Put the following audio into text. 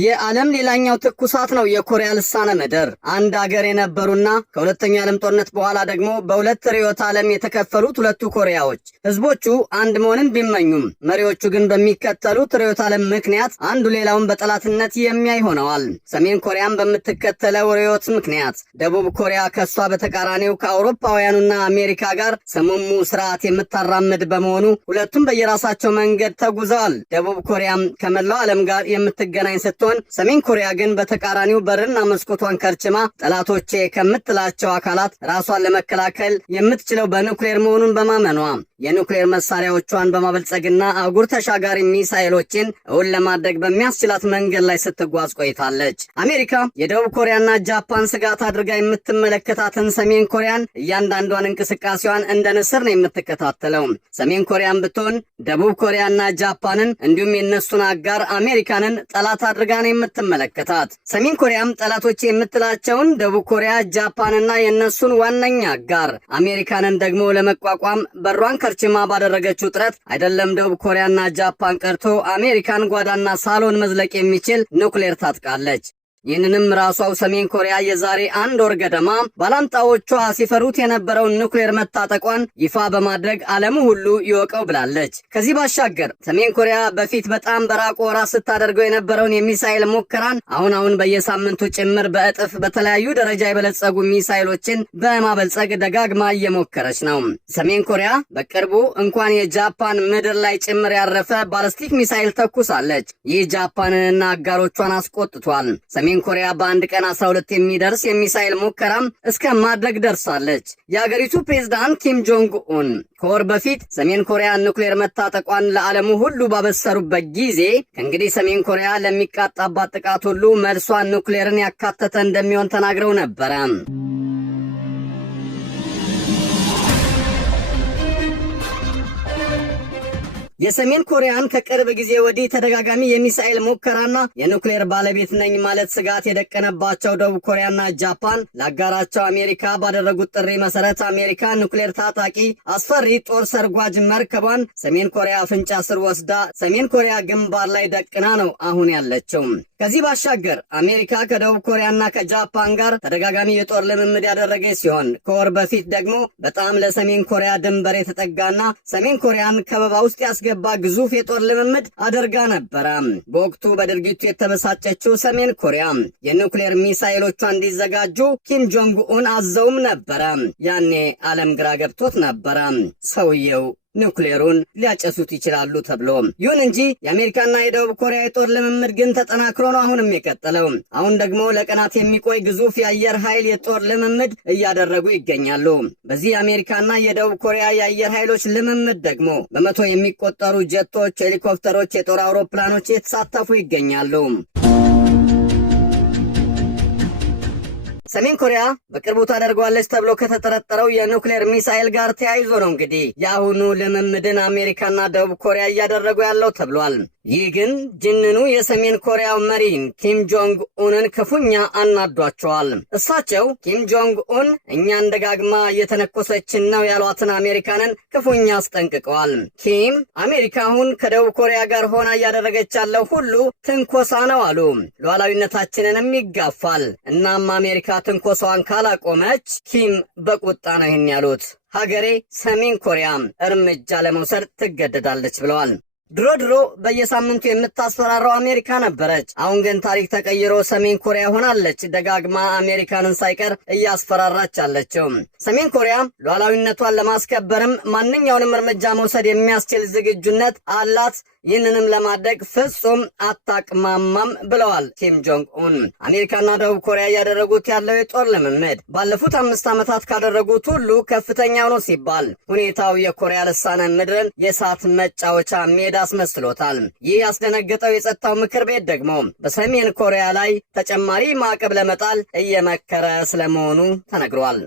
የዓለም ሌላኛው ትኩሳት ነው የኮሪያ ልሳነ ምድር። አንድ ሀገር የነበሩና ከሁለተኛው የዓለም ጦርነት በኋላ ደግሞ በሁለት ርዕዮተ ዓለም የተከፈሉት ሁለቱ ኮሪያዎች ህዝቦቹ አንድ መሆንን ቢመኙም መሪዎቹ ግን በሚከተሉት ርዕዮተ ዓለም ምክንያት አንዱ ሌላውን በጠላትነት የሚያይ ሆነዋል። ሰሜን ኮሪያን በምትከተለው ርዕዮት ምክንያት ደቡብ ኮሪያ ከሷ በተቃራኒው ከአውሮፓውያኑና አሜሪካ ጋር ሰሙሙ ስርዓት የምታራምድ በመሆኑ ሁለቱም በየራሳቸው መንገድ ተጉዘዋል። ደቡብ ኮሪያም ከመላው ዓለም ጋር የምትገናኝ ስትሆን ሰሜን ኮሪያ ግን በተቃራኒው በርና መስኮቷን ከርችማ ጠላቶቼ ከምትላቸው አካላት ራሷን ለመከላከል የምትችለው በኑክሌር መሆኑን በማመኗ የኑክሌር መሳሪያዎቿን በማበልጸግና አህጉር ተሻጋሪ ሚሳኤሎችን እውን ለማድረግ በሚያስችላት መንገድ ላይ ስትጓዝ ቆይታለች። አሜሪካ የደቡብ ኮሪያና ጃፓን ስጋት አድርጋ የምትመለከታትን ሰሜን ኮሪያን እያንዳንዷን እንቅስቃሴዋን እንደ ንስር ነው የምትከታተለው። ሰሜን ኮሪያን ብትሆን ደቡብ ኮሪያና ጃፓንን እንዲሁም የነሱን አጋር አሜሪካንን ጠላት አድርጋ ነው የምትመለከታት። ሰሜን ኮሪያም ጠላቶች የምትላቸውን ደቡብ ኮሪያ፣ ጃፓንና የነሱን ዋነኛ አጋር አሜሪካንን ደግሞ ለመቋቋም በሯን ከርችማ ባደረገችው ጥረት አይደለም ደቡብ ኮሪያና ጃፓን ቀርቶ አሜሪካን ጓዳና ሳሎን መዝለቅ የሚችል ኑክሌር ታጥቃለች። ይህንንም ራሷው ሰሜን ኮሪያ የዛሬ አንድ ወር ገደማ ባላንጣዎቿ ሲፈሩት የነበረውን ኑክሌር መታጠቋን ይፋ በማድረግ ዓለሙ ሁሉ ይወቀው ብላለች። ከዚህ ባሻገር ሰሜን ኮሪያ በፊት በጣም በራቆ ወራት ስታደርገው የነበረውን የሚሳኤል ሙከራን አሁን በየሳምንቱ ጭምር በእጥፍ በተለያዩ ደረጃ የበለጸጉ ሚሳኤሎችን በማበልጸግ ደጋግማ እየሞከረች ነው። ሰሜን ኮሪያ በቅርቡ እንኳን የጃፓን ምድር ላይ ጭምር ያረፈ ባለስቲክ ሚሳኤል ተኩሳለች። ይህ ጃፓንንና አጋሮቿን አስቆጥቷል። ሰሜን ኮሪያ በአንድ ቀን 12 የሚደርስ የሚሳኤል ሙከራም እስከ ማድረግ ደርሳለች። የአገሪቱ ፕሬዝዳንት ኪም ጆንግ ኡን ከወር በፊት ሰሜን ኮሪያ ኑክሌር መታጠቋን ለዓለሙ ሁሉ ባበሰሩበት ጊዜ ከእንግዲህ ሰሜን ኮሪያ ለሚቃጣባት ጥቃት ሁሉ መልሷ ኑክሌርን ያካተተ እንደሚሆን ተናግረው ነበረ። የሰሜን ኮሪያን ከቅርብ ጊዜ ወዲህ ተደጋጋሚ የሚሳኤል ሙከራና የኑክሌር ባለቤት ነኝ ማለት ስጋት የደቀነባቸው ደቡብ ኮሪያና ጃፓን ለአጋራቸው አሜሪካ ባደረጉት ጥሪ መሰረት አሜሪካ ኑክሌር ታጣቂ አስፈሪ ጦር ሰርጓጅ መርከቧን ሰሜን ኮሪያ አፍንጫ ስር ወስዳ ሰሜን ኮሪያ ግንባር ላይ ደቅና ነው አሁን ያለችው። ከዚህ ባሻገር አሜሪካ ከደቡብ ኮሪያና ከጃፓን ጋር ተደጋጋሚ የጦር ልምምድ ያደረገች ሲሆን ከወር በፊት ደግሞ በጣም ለሰሜን ኮሪያ ድንበር የተጠጋና ሰሜን ኮሪያን ከበባ ውስጥ ያስገባ ግዙፍ የጦር ልምምድ አድርጋ ነበረ። በወቅቱ በድርጊቱ የተበሳጨችው ሰሜን ኮሪያ የኑክሌር ሚሳኤሎቿ እንዲዘጋጁ ኪም ጆንግ ኡን አዘውም ነበረ። ያኔ ዓለም ግራ ገብቶት ነበረ። ሰውየው ኑክሌሩን ሊያጨሱት ይችላሉ ተብሎ። ይሁን እንጂ የአሜሪካና የደቡብ ኮሪያ የጦር ልምምድ ግን ተጠናክሮ ነው አሁንም የቀጠለው። አሁን ደግሞ ለቀናት የሚቆይ ግዙፍ የአየር ኃይል የጦር ልምምድ እያደረጉ ይገኛሉ። በዚህ የአሜሪካና የደቡብ ኮሪያ የአየር ኃይሎች ልምምድ ደግሞ በመቶ የሚቆጠሩ ጀቶች፣ ሄሊኮፕተሮች፣ የጦር አውሮፕላኖች የተሳተፉ ይገኛሉ። ሰሜን ኮሪያ በቅርቡ ታደርገዋለች ተብሎ ከተጠረጠረው የኑክሌር ሚሳኤል ጋር ተያይዞ ነው እንግዲህ የአሁኑ ልምምድን አሜሪካና ደቡብ ኮሪያ እያደረጉ ያለው ተብሏል። ይህ ግን ጅንኑ የሰሜን ኮሪያው መሪን ኪም ጆንግ ኡንን ክፉኛ አናዷቸዋል። እሳቸው ኪም ጆንግ ኡን እኛን ደጋግማ እየተነኮሰችን ነው ያሏትን አሜሪካንን ክፉኛ አስጠንቅቀዋል። ኪም አሜሪካ አሁን ከደቡብ ኮሪያ ጋር ሆና እያደረገች ያለው ሁሉ ትንኮሳ ነው አሉ። ሉዓላዊነታችንንም ይጋፋል። እናም አሜሪካ ትንኮሳዋን ካላቆመች ኪም በቁጣ ነው ይህን ያሉት። ሀገሬ ሰሜን ኮሪያ እርምጃ ለመውሰድ ትገደዳለች ብለዋል። ድሮ በየሳምንቱ የምታስፈራራው አሜሪካ ነበረች። አሁን ግን ታሪክ ተቀይሮ ሰሜን ኮሪያ ሆናለች ደጋግማ አሜሪካንን ሳይቀር እያስፈራራች አለችው። ሰሜን ኮሪያ ሉዓላዊነቷን ለማስከበርም ማንኛውንም እርምጃ መውሰድ የሚያስችል ዝግጁነት አላት። ይህንንም ለማድረግ ፍጹም አታቅማማም ብለዋል ኪም ጆንግ ኡን። አሜሪካና ደቡብ ኮሪያ እያደረጉት ያለው የጦር ልምምድ ባለፉት 5 ዓመታት ካደረጉት ሁሉ ከፍተኛው ነው ሲባል ሁኔታው የኮሪያ ልሳነ ምድርን የእሳት መጫወቻ ሜዳ አስመስሎታል። ይህ ያስደነገጠው የጸጥታው ምክር ቤት ደግሞ በሰሜን ኮሪያ ላይ ተጨማሪ ማዕቀብ ለመጣል እየመከረ ስለመሆኑ ተነግሯል።